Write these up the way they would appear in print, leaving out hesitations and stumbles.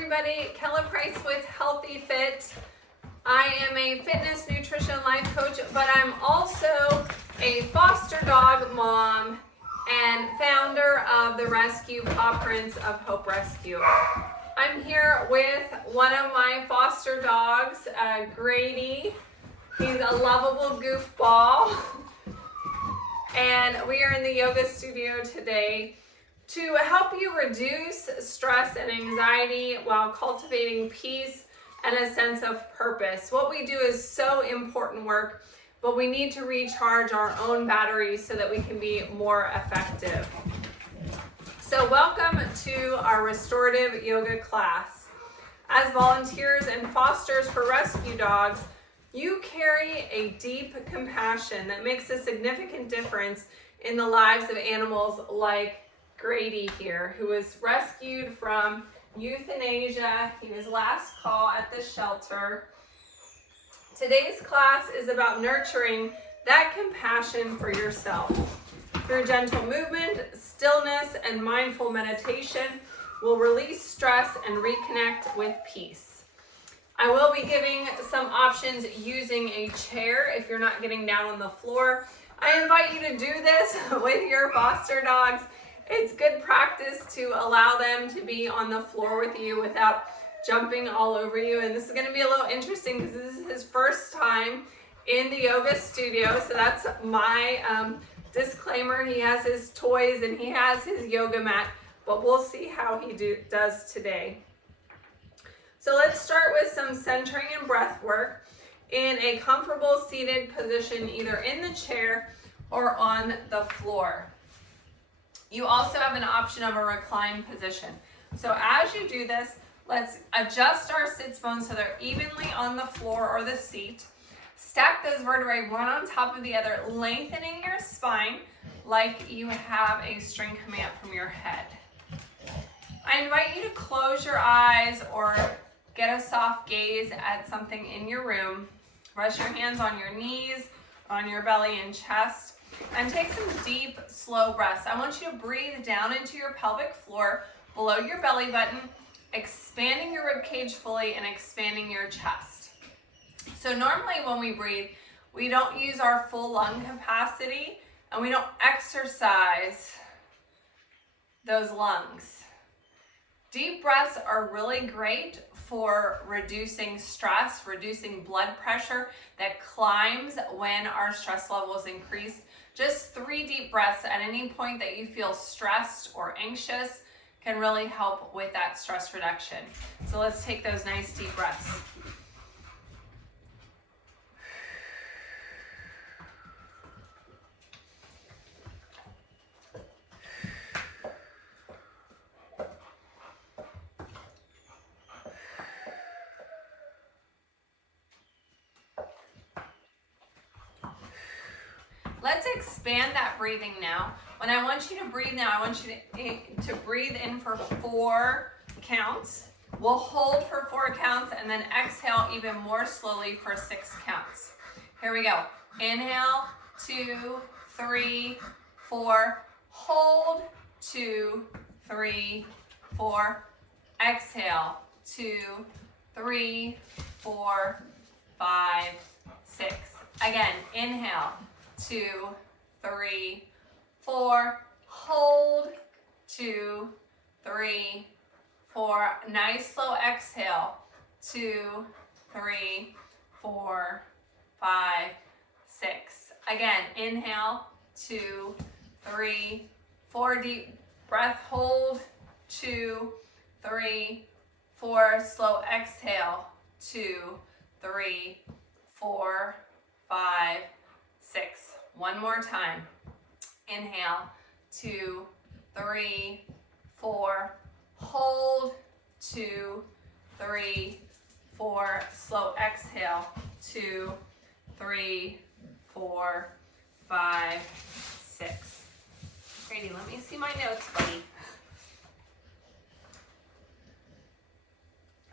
everybody, Kella Price with Healthy Fit. I am a fitness, nutrition, life coach, but I'm also a foster dog mom and founder of the Rescue Paw Prints of Hope Rescue. I'm here with one of my foster dogs, Grady. He's a lovable goofball. And we are in the yoga studio today to help you reduce stress and anxiety while cultivating peace and a sense of purpose. What we do is so important work, but we need to recharge our own batteries so that we can be more effective. So welcome to our restorative yoga class. As volunteers and fosters for rescue dogs, you carry a deep compassion that makes a significant difference in the lives of animals like Grady here, who was rescued from euthanasia. He was last call at the shelter. Today's class is about nurturing that compassion for yourself. Through gentle movement, stillness, and mindful meditation, we'll release stress and reconnect with peace. I will be giving some options using a chair if you're not getting down on the floor. I invite you to do this with your foster dogs. It's good practice to allow them to be on the floor with you without jumping all over you. And this is going to be a little interesting because this is his first time in the yoga studio. So that's my disclaimer. He has his toys and he has his yoga mat, but we'll see how he does today. So let's start with some centering and breath work in a comfortable seated position, either in the chair or on the floor. You also have an option of a recline position. So as you do this, let's adjust our sits bones so they're evenly on the floor or the seat. Stack those vertebrae one on top of the other, lengthening your spine like you have a string coming up from your head. I invite you to close your eyes or get a soft gaze at something in your room. Rest your hands on your knees, on your belly and chest. And take some deep, slow breaths. I want you to breathe down into your pelvic floor, below your belly button, expanding your rib cage fully and expanding your chest. So normally when we breathe, we don't use our full lung capacity and we don't exercise those lungs. Deep breaths are really great for reducing stress, reducing blood pressure that climbs when our stress levels increase. Just 3 deep breaths at any point that you feel stressed or anxious can really help with that stress reduction. So let's take those nice deep breaths. Let's expand that breathing now. When I want you to breathe now, I want you to breathe in for 4 counts. We'll hold for 4 counts and then exhale even more slowly for 6 counts. Here we go. Inhale, 2, 3, 4. Hold, 2, 3, 4. Exhale, 2, 3, 4, 5, 6. Again, inhale. 2, 3, 4, hold, 2, 3, 4, nice slow exhale, 2, 3, 4, 5, 6. Again, inhale, 2, 3, 4, deep breath, hold, 2, 3, 4, slow exhale, 2, 3, 4, 5, 6. One more time. Inhale, 2, 3, 4. Hold, 2, 3, 4. Slow exhale, 2, 3, 4, 5, 6. Grady, let me see my notes, buddy.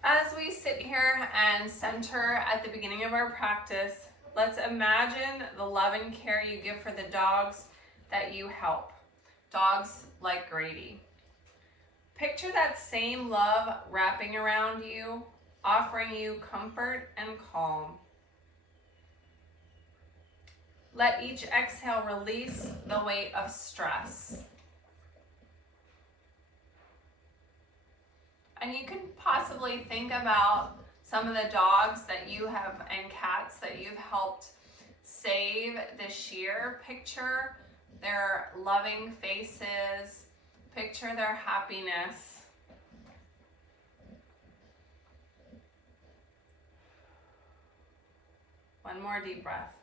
As we sit here and center at the beginning of our practice, let's imagine the love and care you give for the dogs that you help. Dogs like Grady. Picture that same love wrapping around you, offering you comfort and calm. Let each exhale release the weight of stress. And you can possibly think about some of the dogs that you have and cats that you've helped save this year. Picture their loving faces. Picture their happiness. One more deep breath.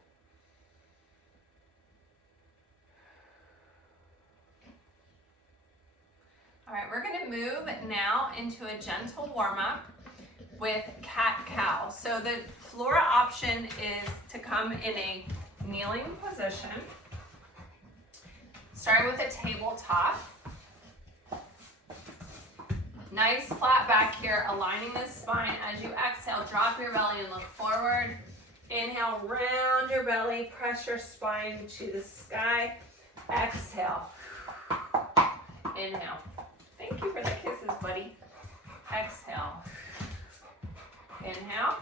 All right, we're gonna move now into a gentle warm-up with cat-cow. So the floor option is to come in a kneeling position, starting with a tabletop. Nice flat back here, aligning the spine. As you exhale, drop your belly and look forward. Inhale, round your belly, press your spine to the sky. Exhale. Inhale. Thank you for the kisses, buddy. Exhale. Inhale.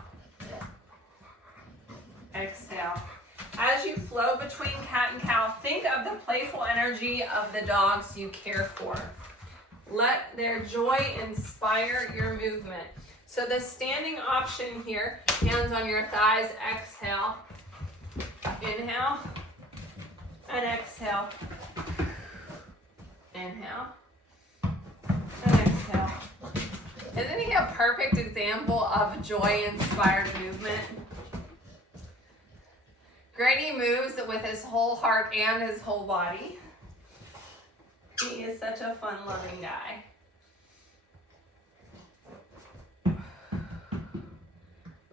Exhale. As you flow between cat and cow, think of the playful energy of the dogs you care for. Let their joy inspire your movement. So the standing option here, hands on your thighs, exhale. Inhale. And exhale. Inhale. And exhale. Isn't he a perfect example of joy-inspired movement? Grady moves with his whole heart and his whole body. He is such a fun-loving guy.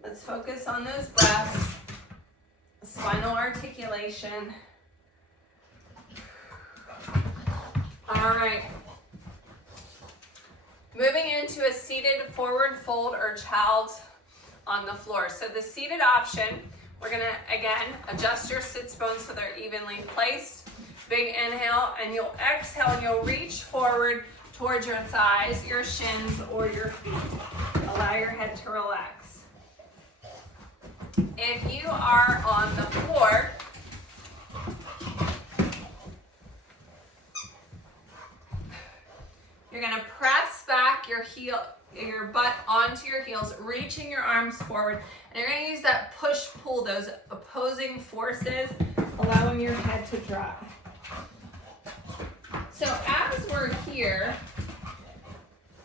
Let's focus on those breaths, spinal articulation. All right. Moving into a seated forward fold or child on the floor. So the seated option, we're gonna, again, adjust your sits bones so they're evenly placed. Big inhale, and you'll exhale and you'll reach forward towards your thighs, your shins, or your feet. Allow your head to relax. If you are on the floor, you're gonna press back your butt onto your heels, reaching your arms forward, and you're gonna use that push-pull, those opposing forces, allowing your head to drop. So as we're here,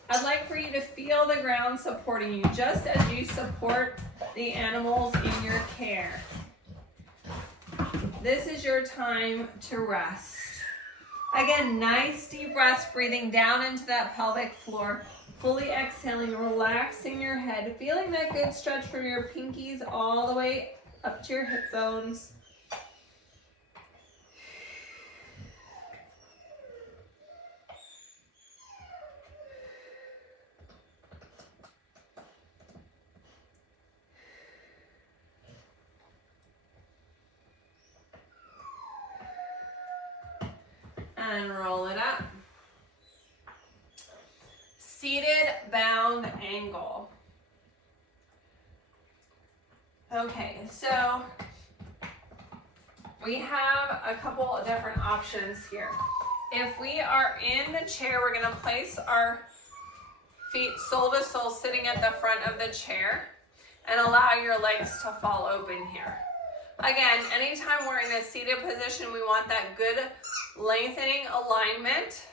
I'd like for you to feel the ground supporting you, just as you support the animals in your care. This is your time to rest. Again, nice deep breaths, breathing down into that pelvic floor, fully exhaling, relaxing your head, feeling that good stretch from your pinkies all the way up to your hip bones. And roll it up. Seated bound angle. Okay, so we have a couple of different options here. If we are in the chair, we're going to place our feet sole to sole, sitting at the front of the chair, and allow your legs to fall open here. Again, anytime we're in a seated position, we want that good lengthening alignment.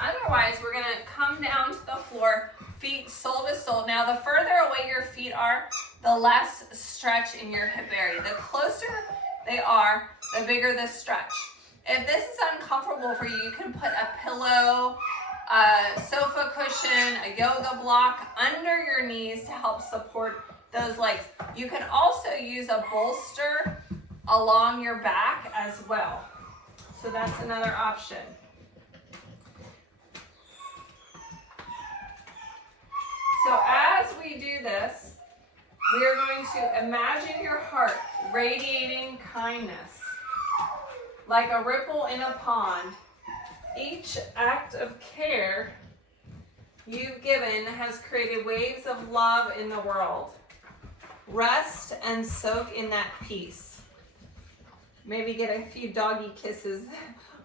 Otherwise, we're going to come down to the floor, feet sole to sole. Now, the further away your feet are, the less stretch in your hip area. The closer they are, the bigger the stretch. If this is uncomfortable for you, you can put a pillow, a sofa cushion, a yoga block under your knees to help support those legs. You can also use a bolster along your back as well. So that's another option. So as we do this, we are going to imagine your heart radiating kindness. like a ripple in a pond. Each act of care you've given has created waves of love in the world. Rest and soak in that peace. Maybe get a few doggy kisses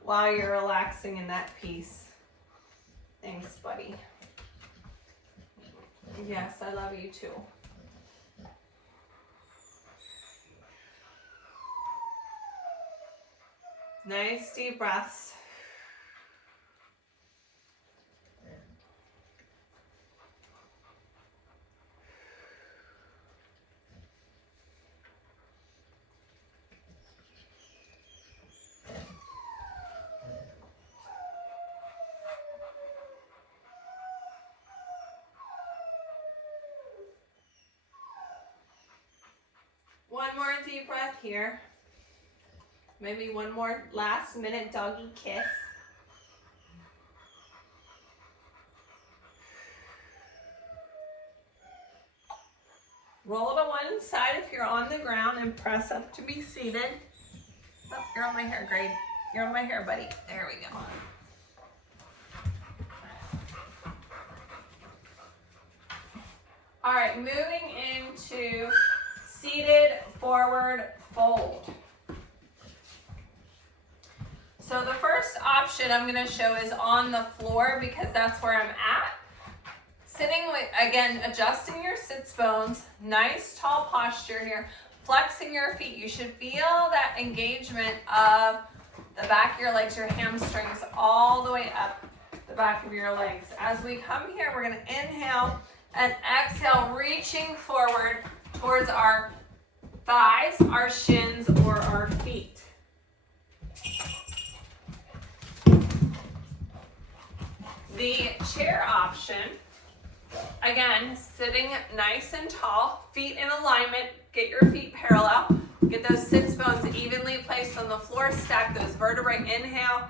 while you're relaxing in that peace. Thanks, buddy. Yes, I love you too. Nice deep breaths. One more deep breath here. Maybe one more last minute doggy kiss. Roll to one side if you're on the ground and press up to be seated. Oh, you're on my hair, great. You're on my hair, buddy. There we go. All right, moving into seated forward fold. So the first option I'm going to show is on the floor because that's where I'm at. Sitting with, again, adjusting your sits bones, nice tall posture here, flexing your feet. You should feel that engagement of the back of your legs, your hamstrings, all the way up the back of your legs. As we come here, we're going to inhale and exhale, reaching forward towards our thighs, our shins, or our feet. The chair option, again, sitting nice and tall, feet in alignment, get your feet parallel, get those sits bones evenly placed on the floor, stack those vertebrae, inhale,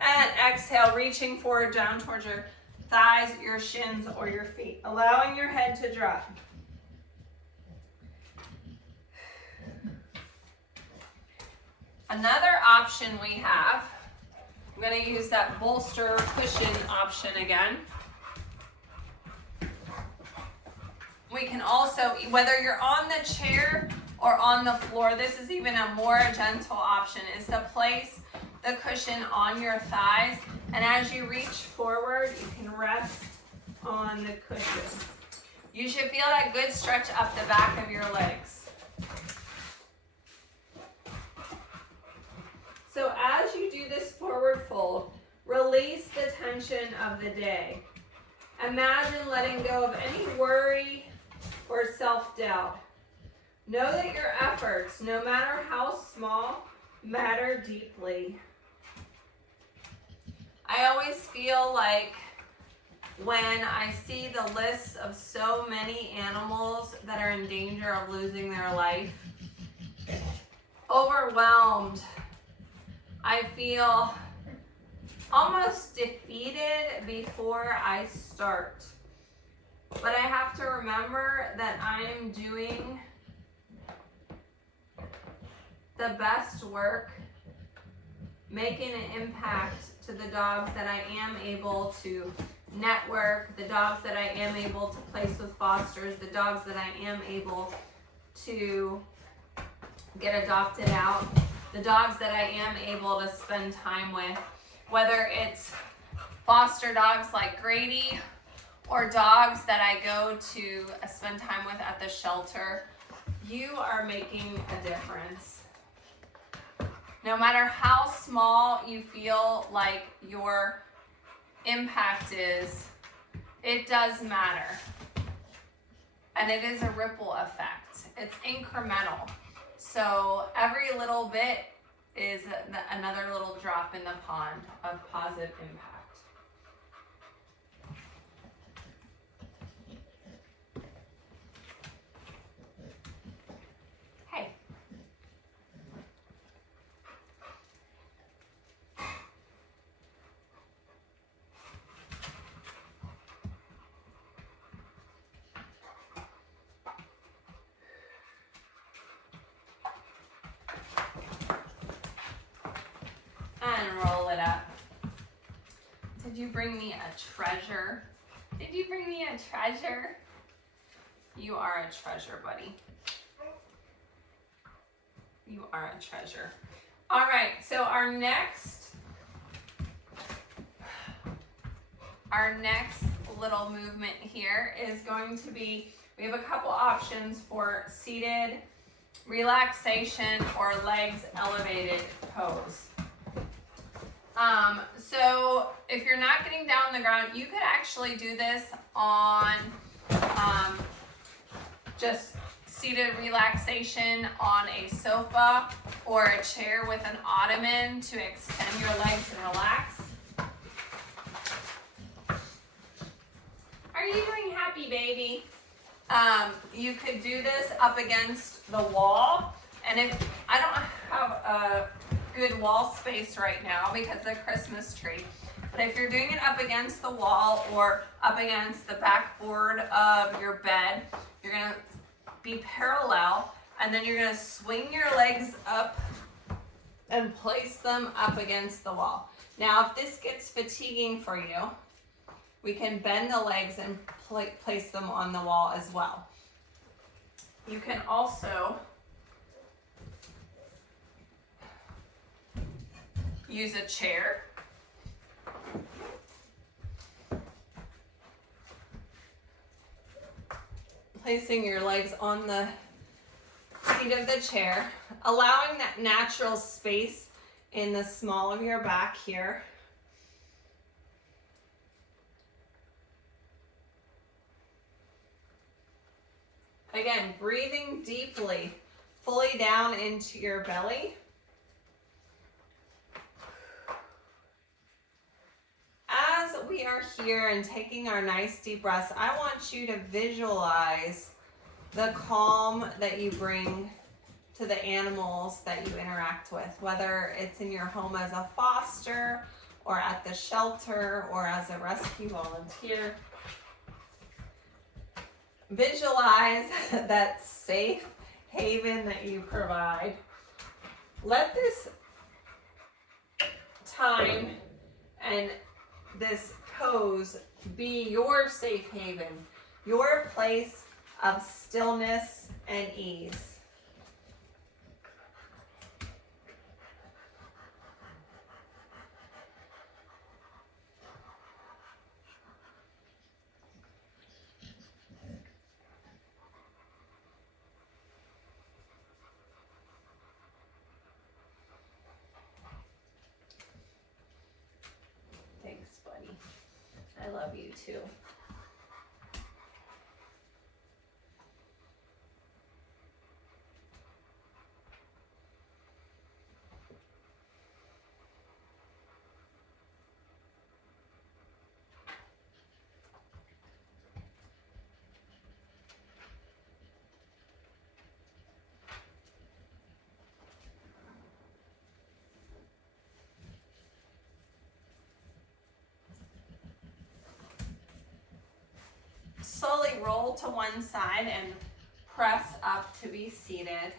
and exhale, reaching forward down towards your thighs, your shins, or your feet, allowing your head to drop. Another option we have, I'm going to use that bolster cushion option again. We can also, whether you're on the chair or on the floor, this is even a more gentle option, is to place the cushion on your thighs, and as you reach forward, you can rest on the cushion. You should feel that good stretch up the back of your legs. So as you do this forward fold, release the tension of the day. Imagine letting go of any worry or self-doubt. Know that your efforts, no matter how small, matter deeply. I always feel like when I see the lists of so many animals that are in danger of losing their life, overwhelmed, I feel almost defeated before I start. But I have to remember that I am doing the best work, making an impact to the dogs that I am able to network, the dogs that I am able to place with fosters, the dogs that I am able to get adopted out, the dogs that I am able to spend time with, whether it's foster dogs like Grady or dogs that I go to spend time with at the shelter. You are making a difference. No matter how small you feel like your impact is, it does matter. And it is a ripple effect. It's incremental. So every little bit is another little drop in the pond of positive impact. Hey. and roll it up. Did you bring me a treasure? Did you bring me a treasure? You are a treasure, buddy. You are a treasure. All right, so our next little movement here is going to be, we have a couple options for seated relaxation or legs elevated pose. So if you're not getting down on the ground, you could actually do this on just seated relaxation on a sofa or a chair with an ottoman to extend your legs and relax. Are you doing happy, baby? You could do this up against the wall, and if I don't have a good wall space right now because of the Christmas tree, but if you're doing it up against the wall or up against the backboard of your bed, you're gonna be parallel, and then you're gonna swing your legs up and place them up against the wall. Now, if this gets fatiguing for you, we can bend the legs and place them on the wall as well. You can also use a chair. Placing your legs on the seat of the chair, allowing that natural space in the small of your back here. Again, breathing deeply, fully down into your belly. As we are here and taking our nice deep breaths, I want you to visualize the calm that you bring to the animals that you interact with, whether it's in your home as a foster or at the shelter or as a rescue volunteer. Visualize that safe haven that you provide. Let this time and this pose be your safe haven, your place of stillness and ease. Thanks, buddy. I love you too. Slowly roll to one side and press up to be seated.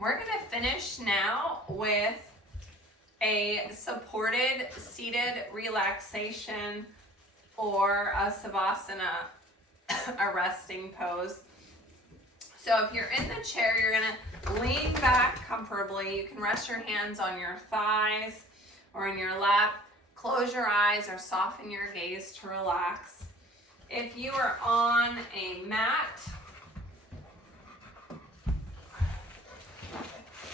We're going to finish now with a supported seated relaxation or a savasana, a resting pose. So if you're in the chair, you're going to lean back comfortably. You can rest your hands on your thighs or in your lap. Close your eyes or soften your gaze to relax. If you are on a mat,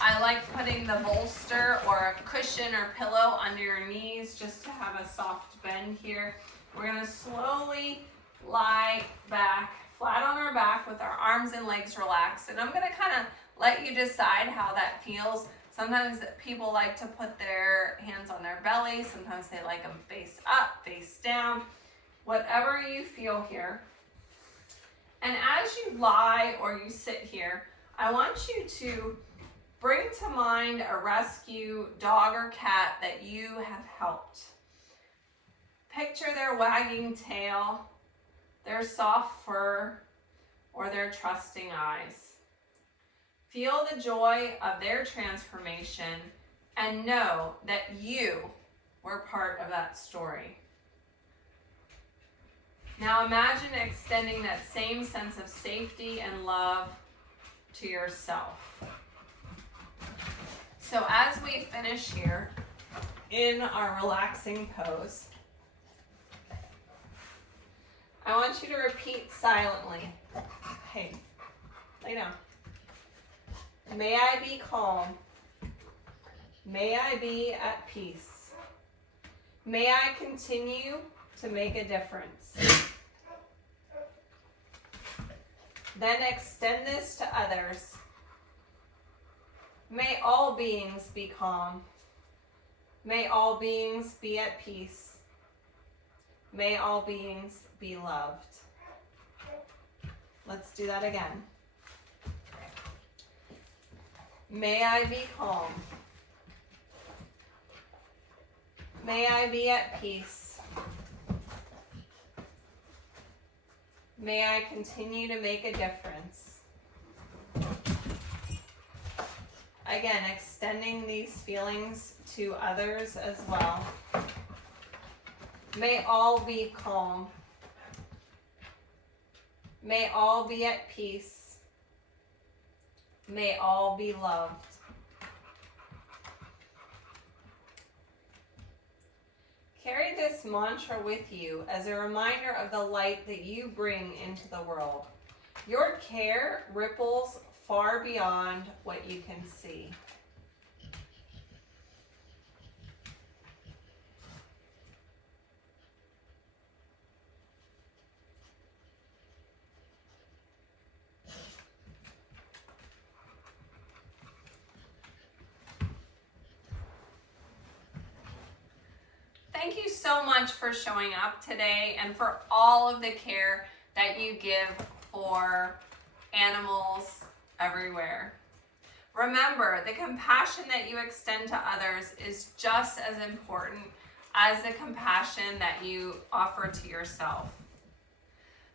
I like putting the bolster or a cushion or pillow under your knees just to have a soft bend here. We're going to slowly lie back, flat on our back with our arms and legs relaxed. And I'm going to kind of let you decide how that feels. Sometimes people like to put their hands on their belly. Sometimes they like them face up, face down, whatever you feel here. And as you lie or you sit here, I want you to bring to mind a rescue dog or cat that you have helped. Picture their wagging tail, their soft fur, or their trusting eyes. Feel the joy of their transformation and know that you were part of that story. Now imagine extending that same sense of safety and love to yourself. So as we finish here in our relaxing pose, I want you to repeat silently. Hey, lay down. May I be calm. May I be at peace. May I continue to make a difference. Then extend this to others. May all beings be calm. May all beings be at peace. May all beings be loved. Let's do that again. May I be calm. May I be at peace. May I continue to make a difference. Again, extending these feelings to others as well. May all be calm. May all be at peace. May all be loved. Carry this mantra with you as a reminder of the light that you bring into the world. Your care ripples far beyond what you can see. Thank you so much for showing up today and for all of the care that you give for animals everywhere. Remember, the compassion that you extend to others is just as important as the compassion that you offer to yourself.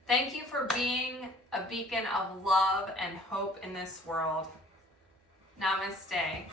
Thank you for being a beacon of love and hope in this world. Namaste.